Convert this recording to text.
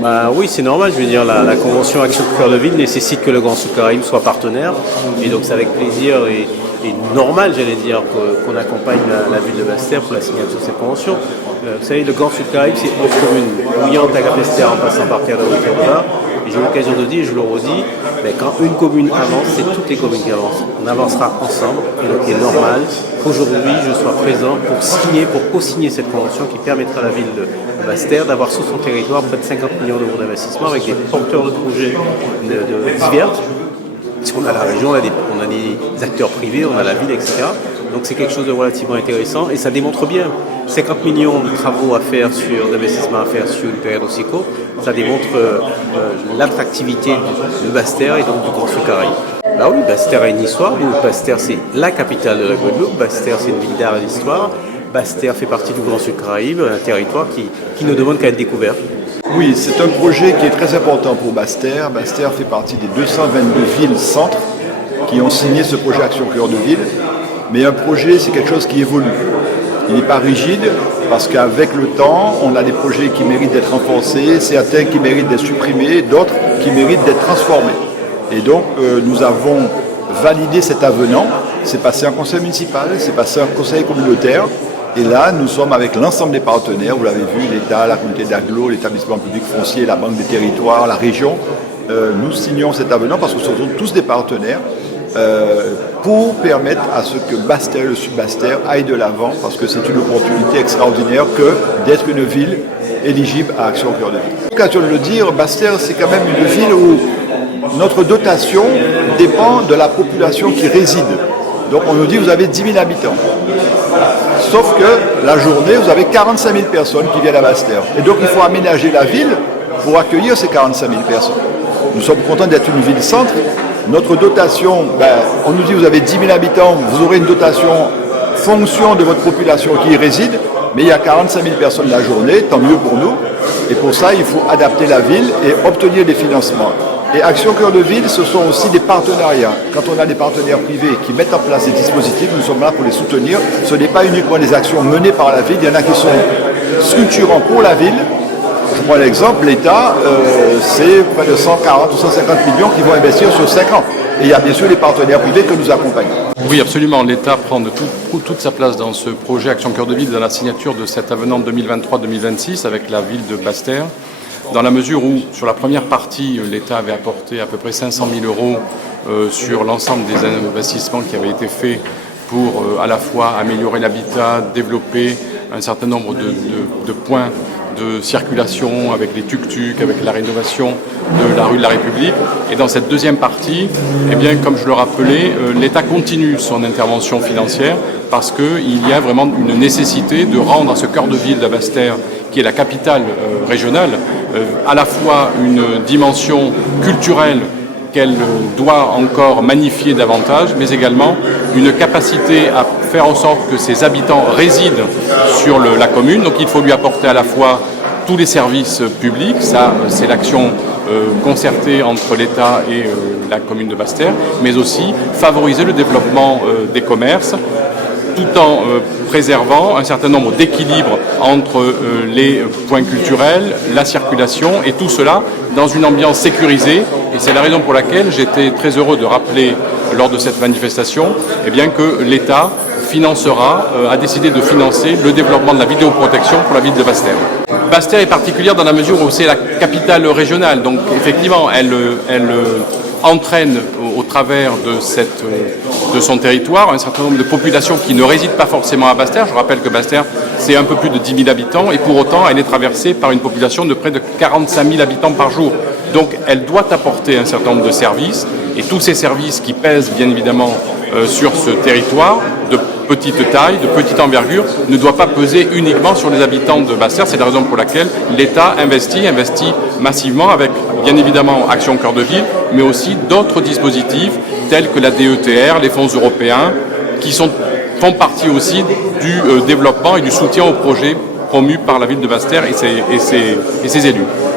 Bah oui, c'est normal, je veux dire, la convention Action Cœur de Ville nécessite que le Grand Sud Caraïbes soit partenaire, et donc c'est avec plaisir et normal, j'allais dire, qu'on accompagne la ville de Basse-Terre pour la signature de cette convention. Vous savez, le Grand Sud Caraïbes, c'est 11 communes, Ouillante à Capesterre en passant par Terre de Haute-Bas, et j'ai l'occasion de dire, et je le redis, mais quand une commune avance, c'est toutes les communes qui avancent. On avancera ensemble, et donc il est normal qu'aujourd'hui je sois présent pour signer, pour co-signer cette convention qui permettra à la ville de Basse-Terre d'avoir sur son territoire près de 50 millions d'euros d'investissement avec des porteurs de projets divers. Parce qu'on a la région, on a des acteurs privés, on a la ville, etc. Donc c'est quelque chose de relativement intéressant et ça démontre bien 50 millions de travaux à faire d'investissements à faire sur une période aussi courte. Ça démontre l'attractivité de Basse-Terre et donc du Grand Sud Caraïbes. Bah oui, Basse-Terre a une histoire. Basse-Terre, c'est la capitale de la Guadeloupe. Basse-Terre, c'est une ville d'art et d'histoire. Basse-Terre fait partie du Grand Sud Caraïbes, un territoire qui ne demande qu'à être découvert. Oui, c'est un projet qui est très important pour Basse-Terre. Basse-Terre fait partie des 222 villes-centres qui ont signé ce projet Action Cœur de Ville. Mais un projet, c'est quelque chose qui évolue. Il n'est pas rigide parce qu'avec le temps, on a des projets qui méritent d'être renforcés, certains qui méritent d'être supprimés, d'autres qui méritent d'être transformés. Et donc, nous avons validé cet avenant. C'est passé en conseil municipal, c'est passé en conseil communautaire. Et là, nous sommes avec l'ensemble des partenaires, vous l'avez vu, l'État, la communauté d'agglo, l'établissement public foncier, la Banque des territoires, la région. Nous signons cet avenant parce que ce sont tous des partenaires pour permettre à ce que Basse-Terre et le Sud-Basse-Terre aillent de l'avant parce que c'est une opportunité extraordinaire que d'être une ville éligible à Action Cœur de Ville. L'occasion de le dire, Basse-Terre, c'est quand même une ville où notre dotation dépend de la population qui réside. Donc on nous dit vous avez 10 000 habitants. Sauf que la journée, vous avez 45 000 personnes qui viennent à Basse-Terre. Et donc il faut aménager la ville pour accueillir ces 45 000 personnes. Nous sommes contents d'être une ville-centre. Notre dotation, on nous dit vous avez 10 000 habitants, vous aurez une dotation fonction de votre population qui y réside, mais il y a 45 000 personnes la journée, tant mieux pour nous. Et pour ça, il faut adapter la ville et obtenir des financements. Et Action Cœur de Ville, ce sont aussi des partenariats. Quand on a des partenaires privés qui mettent en place des dispositifs, nous sommes là pour les soutenir. Ce n'est pas uniquement des actions menées par la ville, il y en a qui sont structurants pour la ville. Je prends l'exemple, l'État, c'est près de 140 ou 150 millions qui vont investir sur 5 ans. Et il y a bien sûr les partenaires privés que nous accompagnons. Oui, absolument. L'État prend toute sa place dans ce projet Action Cœur de Ville, dans la signature de cet avenant 2023-2026 avec la ville de Basse-Terre. Dans la mesure où, sur la première partie, l'État avait apporté à peu près 500 000 euros sur l'ensemble des investissements qui avaient été faits pour à la fois améliorer l'habitat, développer un certain nombre de points de circulation avec les tuk-tuk, avec la rénovation de la rue de la République. Et dans cette deuxième partie, eh bien, comme je le rappelais, l'État continue son intervention financière parce qu'il y a vraiment une nécessité de rendre à ce cœur de ville de Basse-Terre, qui est la capitale régionale, à la fois une dimension culturelle qu'elle doit encore magnifier davantage, mais également une capacité à faire en sorte que ses habitants résident sur la commune. Donc il faut lui apporter à la fois tous les services publics, ça c'est l'action concertée entre l'État et la commune de Basse-Terre, mais aussi favoriser le développement des commerces, tout en préservant un certain nombre d'équilibres entre les points culturels, la circulation et tout cela dans une ambiance sécurisée. Et c'est la raison pour laquelle j'étais très heureux de rappeler lors de cette manifestation eh bien, que l'État a décidé de financer le développement de la vidéoprotection pour la ville de Basse-Terre. Basse-Terre est particulière dans la mesure où c'est la capitale régionale, donc effectivement elle entraîne au travers de son territoire un certain nombre de populations qui ne résident pas forcément à Basse-Terre. Je rappelle que Basse-Terre, c'est un peu plus de 10 000 habitants et pour autant, elle est traversée par une population de près de 45 000 habitants par jour. Donc, elle doit apporter un certain nombre de services et tous ces services qui pèsent bien évidemment sur ce territoire de petite taille, de petite envergure, ne doit pas peser uniquement sur les habitants de Basse-Terre. C'est la raison pour laquelle l'État investit massivement avec bien évidemment Action Cœur de Ville, mais aussi d'autres dispositifs tels que la DETR, les fonds européens, qui font partie aussi du développement et du soutien aux projets promus par la ville de Basse-Terre et ses élus.